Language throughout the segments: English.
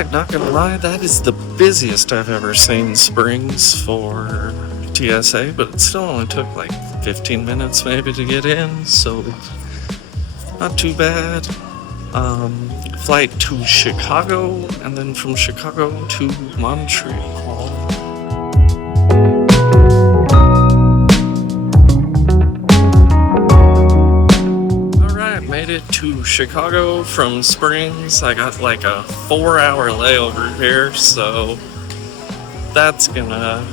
Alright, not gonna lie, that is the busiest I've ever seen Springs for TSA, but it still only took like 15 minutes maybe to get in, so not too bad. Flight to Chicago, and then from Chicago to Montreal. Alright, made it to Chicago from Springs. I got like a 4-hour layover here, so that's gonna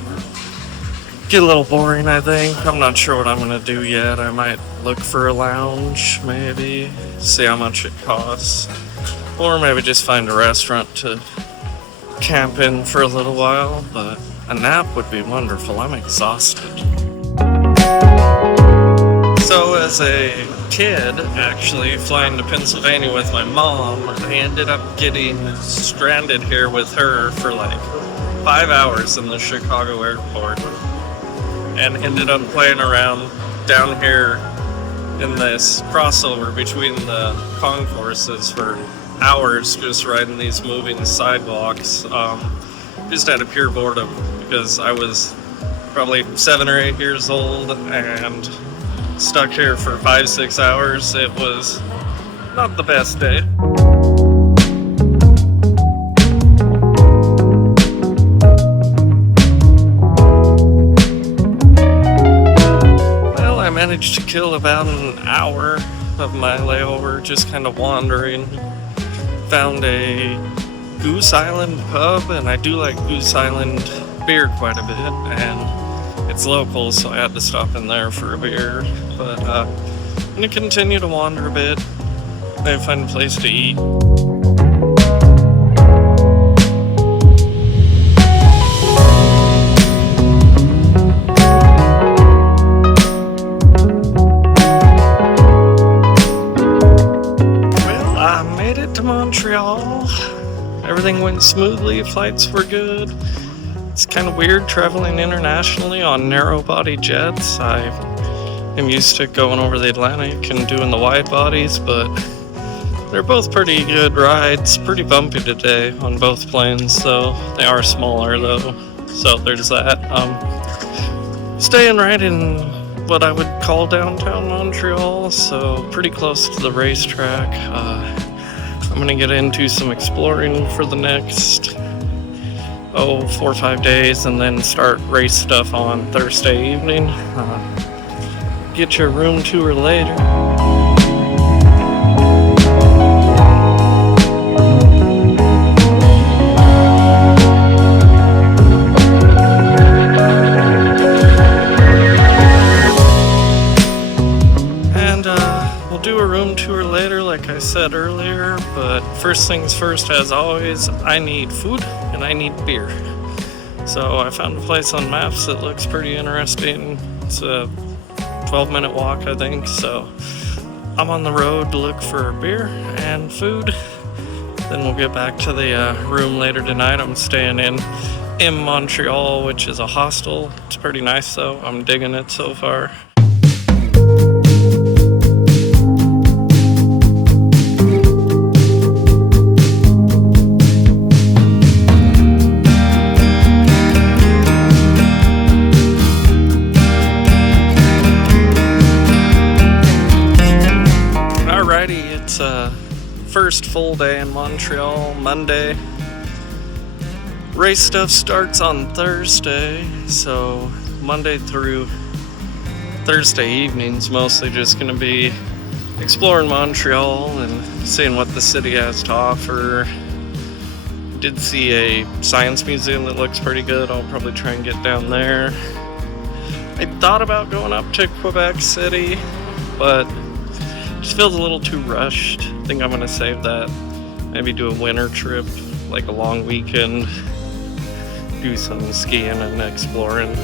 get a little boring, I think. I'm not sure what I'm gonna do yet. I might look for a lounge, maybe, see how much it costs. Or maybe just find a restaurant to camp in for a little while, but a nap would be wonderful. I'm exhausted. So as a kid, actually, flying to Pennsylvania with my mom, I ended up getting stranded here with her for like 5 hours in the Chicago airport, and ended up playing around down here in this crossover between the concourses for hours, just riding these moving sidewalks. Just out of pure boredom, because I was probably 7 or 8 years old and stuck here for 5-6 hours. It was not the best day. Well, I managed to kill about an hour of my layover just kind of wandering. Found a Goose Island pub, and I do like Goose Island beer quite a bit, and it's local, so I had to stop in there for a beer. But I'm gonna continue to wander a bit, maybe find a place to eat. Montreal. Everything went smoothly, flights were good. It's kind of weird traveling internationally on narrow body jets. I am used to going over the Atlantic and doing the wide bodies, but they're both pretty good rides. Pretty bumpy today on both planes, so they are smaller though, so there's that. Staying right in what I would call downtown Montreal, so pretty close to the racetrack. I'm gonna get into some exploring for the next 4 or 5 days, and then start race stuff on Thursday evening. Get your room tour later. We'll do a room tour later, like I said earlier, but first things first, as always, I need food and I need beer. So I found a place on maps that looks pretty interesting. It's a 12-minute walk, I think, so I'm on the road to look for beer and food. Then we'll get back to the room later tonight. I'm staying in Montreal, which is a hostel. It's pretty nice though. I'm digging it so far. It's first full day in Montreal, Monday. Race stuff starts on Thursday, so Monday through Thursday evenings mostly just going to be exploring Montreal and seeing what the city has to offer. Did see a science museum that looks pretty good. I'll probably try and get down there. I thought about going up to Quebec City, but just feels a little too rushed. I think I'm gonna save that. Maybe do a winter trip, like a long weekend, do some skiing and exploring.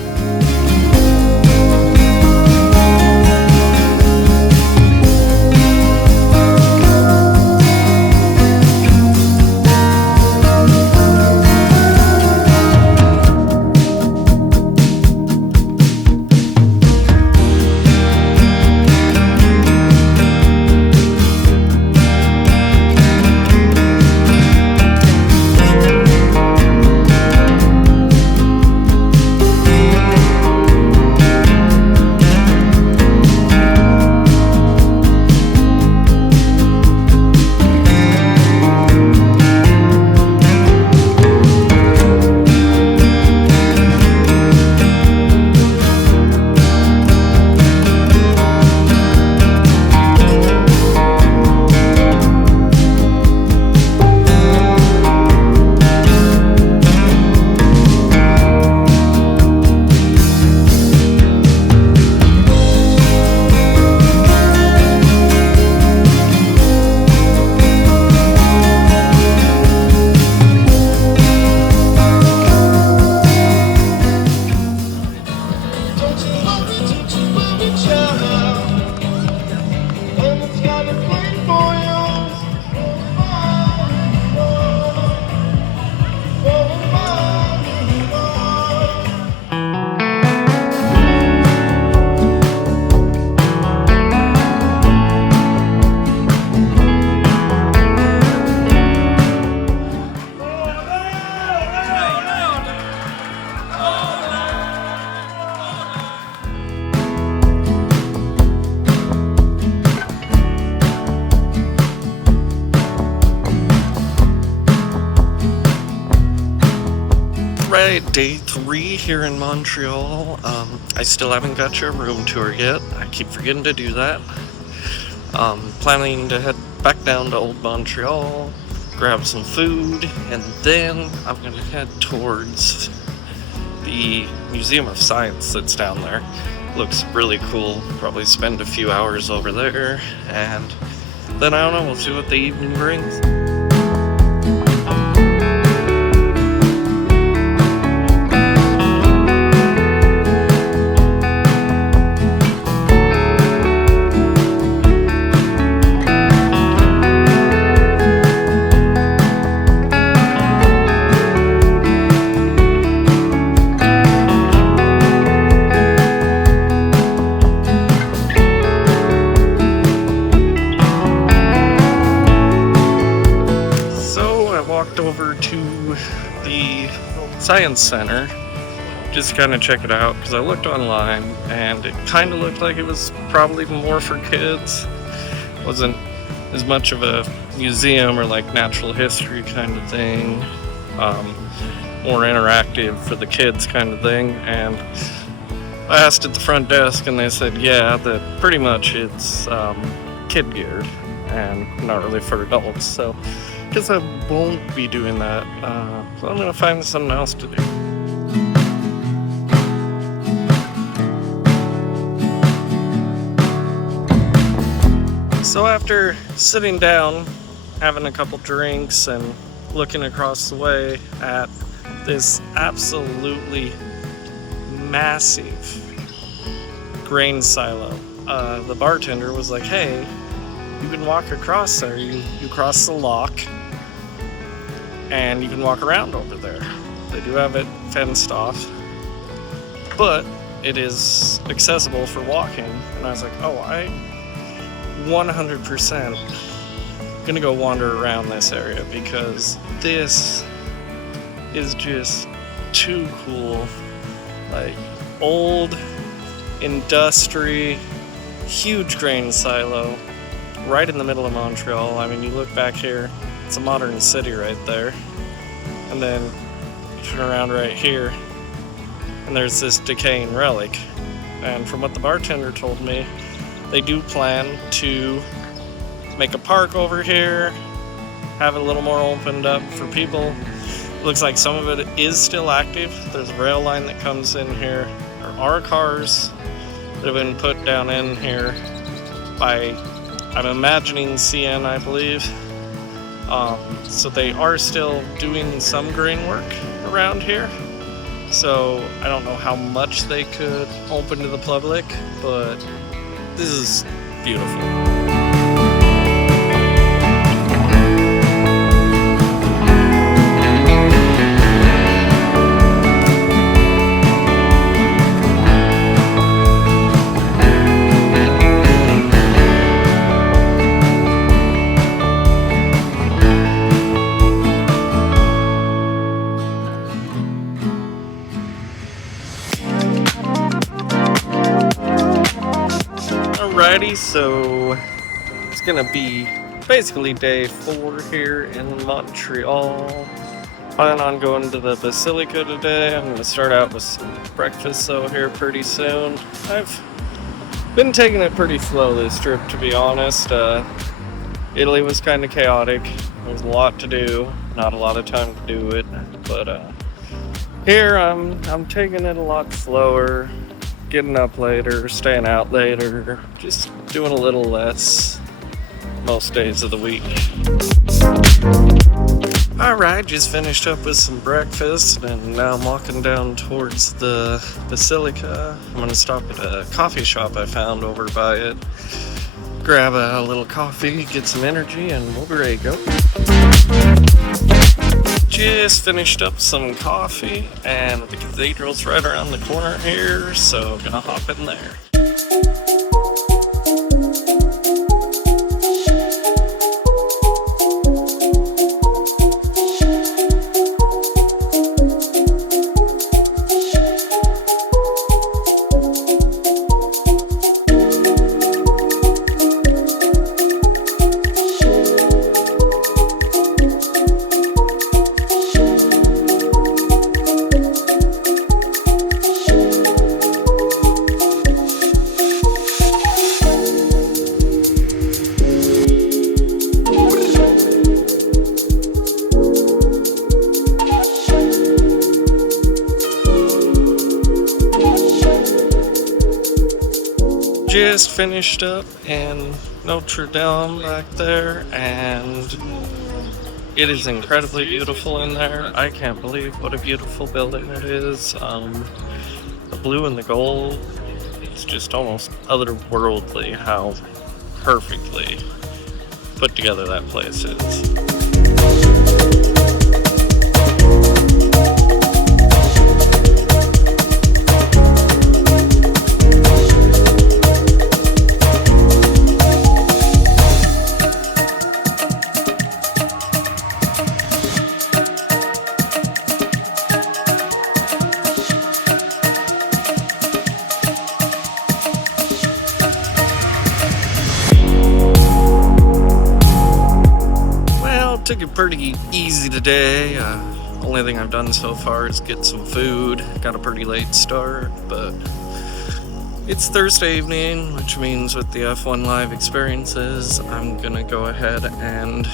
Alright, day 3 here in Montreal. I still haven't got your room tour yet. I keep forgetting to do that. Planning to head back down to Old Montreal, grab some food, and then I'm gonna head towards the Museum of Science that's down there. Looks really cool. Probably spend a few hours over there, and then I don't know, we'll see what the evening brings. Over to the Science Center just to kind of check it out, because I looked online and it kind of looked like it was probably more for kids. Wasn't as much of a museum or like natural history kind of thing, more interactive for the kids kind of thing. And I asked at the front desk and they said yeah, that pretty much it's kid geared and not really for adults. So I guess I won't be doing that, so I'm gonna find something else to do. So after sitting down, having a couple drinks, and looking across the way at this absolutely massive grain silo, the bartender was like, hey, you can walk across there, you cross the lock, and you can walk around over there. They do have it fenced off, but it is accessible for walking. And I was like, oh, I 100% gonna go wander around this area, because this is just too cool. Like, old, industry, huge grain silo, right in the middle of Montreal. I mean, you look back here, it's a modern city right there. And then you turn around right here, and there's this decaying relic. And from what the bartender told me, they do plan to make a park over here, have it a little more opened up for people. Looks like some of it is still active. There's a rail line that comes in here. There are cars that have been put down in here by, I'm imagining, CN, I believe. So they are still doing some grain work around here. So I don't know how much they could open to the public, but this is beautiful. Alrighty, so it's gonna be basically day 4 here in Montreal. Plan on going to the Basilica today. I'm gonna start out with some breakfast though here pretty soon. I've been taking it pretty slow this trip, to be honest. Italy was kind of chaotic. There was a lot to do, not a lot of time to do it, but here I'm taking it a lot slower. Getting up later, staying out later, just doing a little less most days of the week. Alright, just finished up with some breakfast, and now I'm walking down towards the Basilica. I'm gonna stop at a coffee shop I found over by it, grab a little coffee, get some energy, and we'll be ready to go. Just finished up some coffee, and the cathedral's right around the corner here, so gonna hop in there. just finished up in Notre Dame back there, and it is incredibly beautiful in there. I can't believe what a beautiful building it is. The blue and the gold, it's just almost otherworldly how perfectly put together that place is. Took it pretty easy today. Only thing I've done so far is get some food. Got a pretty late start, but it's Thursday evening, which means with the F1 live experiences, I'm gonna go ahead and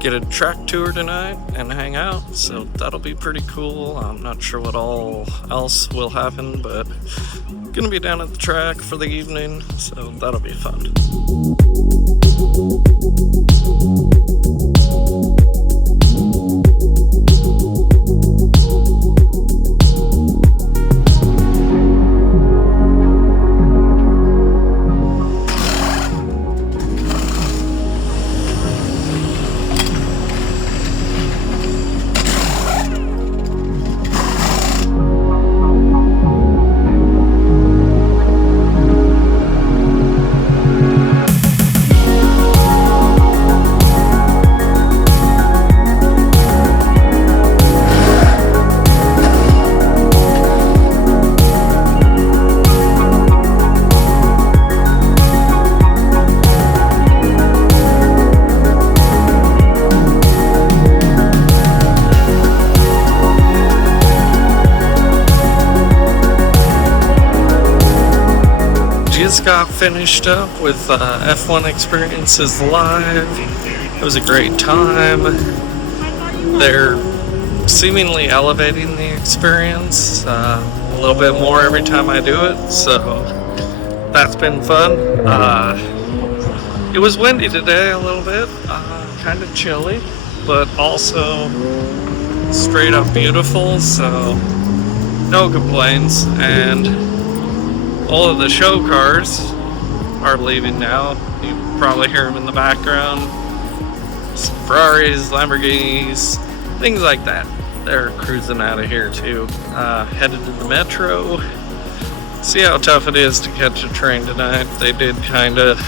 get a track tour tonight and hang out. So that'll be pretty cool. I'm not sure what all else will happen, but I'm gonna be down at the track for the evening, so that'll be fun. Just got finished up with F1 experiences live. It was a great time. They're seemingly elevating the experience a little bit more every time I do it, so that's been fun. It was windy today a little bit, kind of chilly, but also straight up beautiful, so no complaints. And all of the show cars are leaving now. You probably hear them in the background. Some Ferraris, Lamborghinis, things like that. They're cruising out of here too. Headed to the metro. See how tough it is to catch a train tonight. They did kind of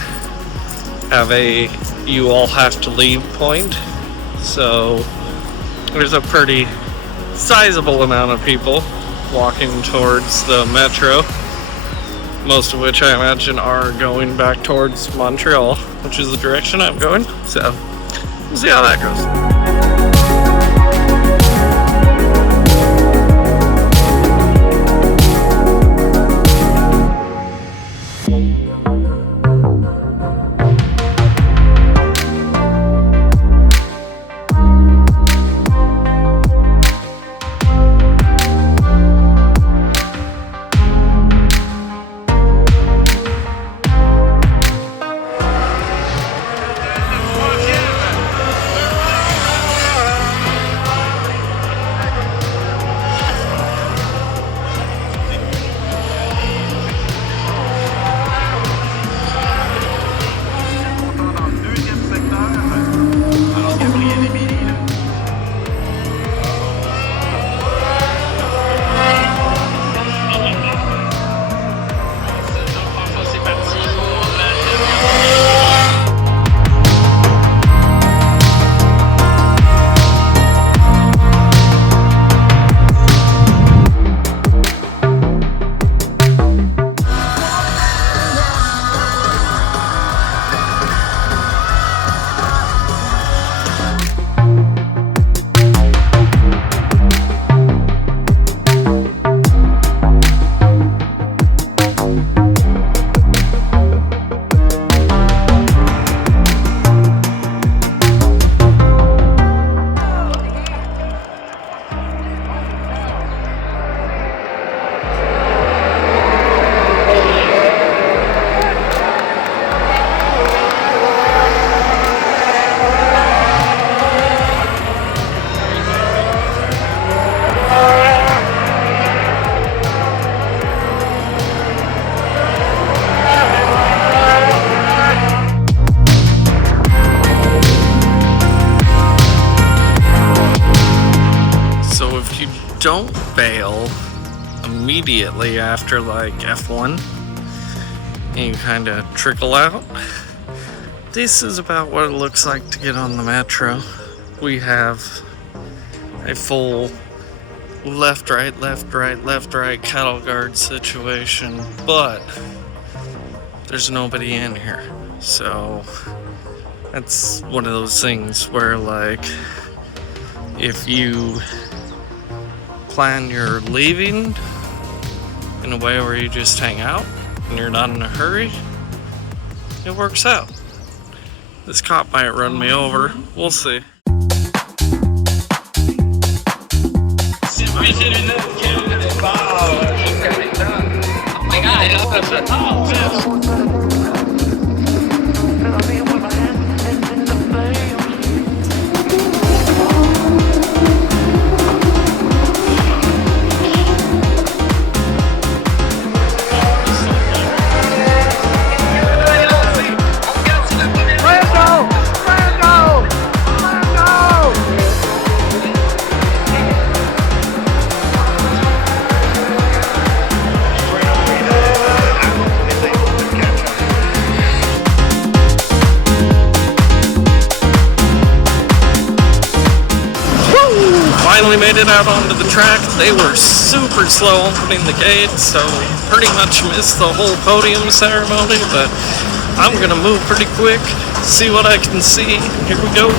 have a you all have to leave point. So there's a pretty sizable amount of people walking towards the metro. Most of which I imagine are going back towards Montreal, which is the direction I'm going. So, we'll see how that goes. don't bail immediately after like F1. And you kind of trickle out. This is about what it looks like to get on the metro. We have a full left, right, left, right, left, right cattle guard situation, but there's nobody in here. So that's one of those things where, like, if you plan your leaving in a way where you just hang out and you're not in a hurry, it works out. This cop might run me over. We'll see. Finally made it out onto the track. They were super slow opening the gates, so pretty much missed the whole podium ceremony, but I'm gonna move pretty quick, see what I can see. Here we go.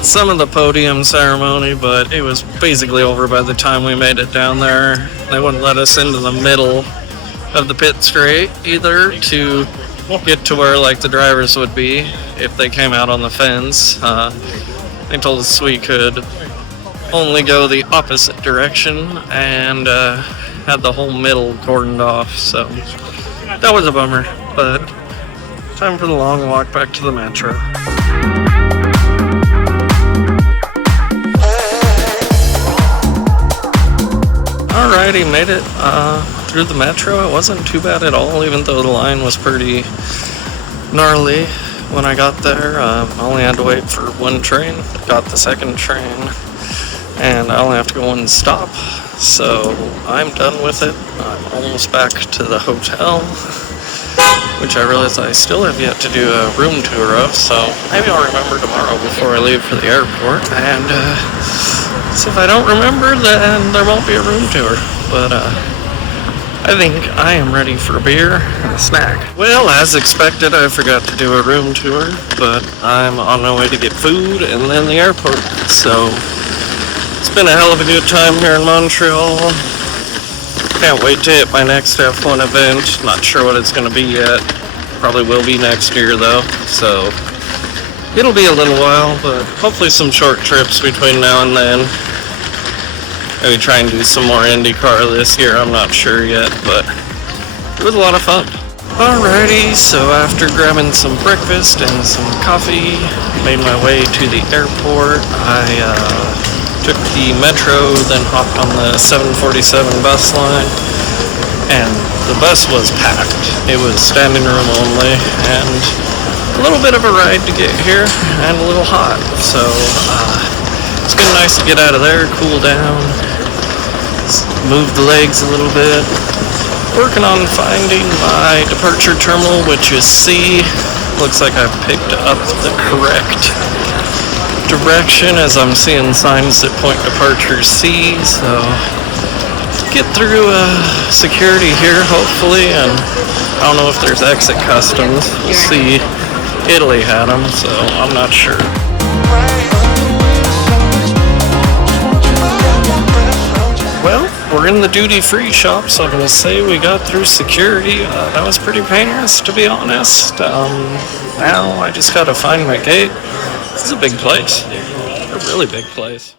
Some of the podium ceremony, but it was basically over by the time we made it down there. They wouldn't let us into the middle of the pit straight either to get to where like the drivers would be if they came out on the fence. They told us we could only go the opposite direction and had the whole middle cordoned off, so that was a bummer, but time for the long walk back to the metro. Alrighty, made it through the metro. It wasn't too bad at all, even though the line was pretty gnarly when I got there. I only had to wait for one train, got the second train, and I only have to go one stop. So I'm done with it. I'm almost back to the hotel, which I realize I still have yet to do a room tour of, so maybe I'll remember tomorrow before I leave for the airport. And so if I don't remember, then there won't be a room tour. But I think I am ready for a beer and a snack. Well, as expected, I forgot to do a room tour, but I'm on my way to get food and then the airport. So it's been a hell of a good time here in Montreal. Can't wait to hit my next F1 event. Not sure what it's going to be yet. Probably will be next year though. So it'll be a little while, but hopefully some short trips between now and then. Maybe try and do some more IndyCar this year, I'm not sure yet, but it was a lot of fun. Alrighty, so after grabbing some breakfast and some coffee, made my way to the airport. I took the metro, then hopped on the 747 bus line, and the bus was packed. It was standing room only, and a little bit of a ride to get here, and a little hot, so it's been nice to get out of there, cool down, move the legs a little bit. Working on finding my departure terminal, which is C. Looks like I've picked up the correct direction as I'm seeing signs that point departure C, so get through security here hopefully, and I don't know if there's exit customs. We'll see. Italy had them, so I'm not sure. Well, we're in the duty-free shop, so I'm going to say we got through security. That was pretty painless, to be honest. Now I just got to find my gate. This is a big place. A really big place.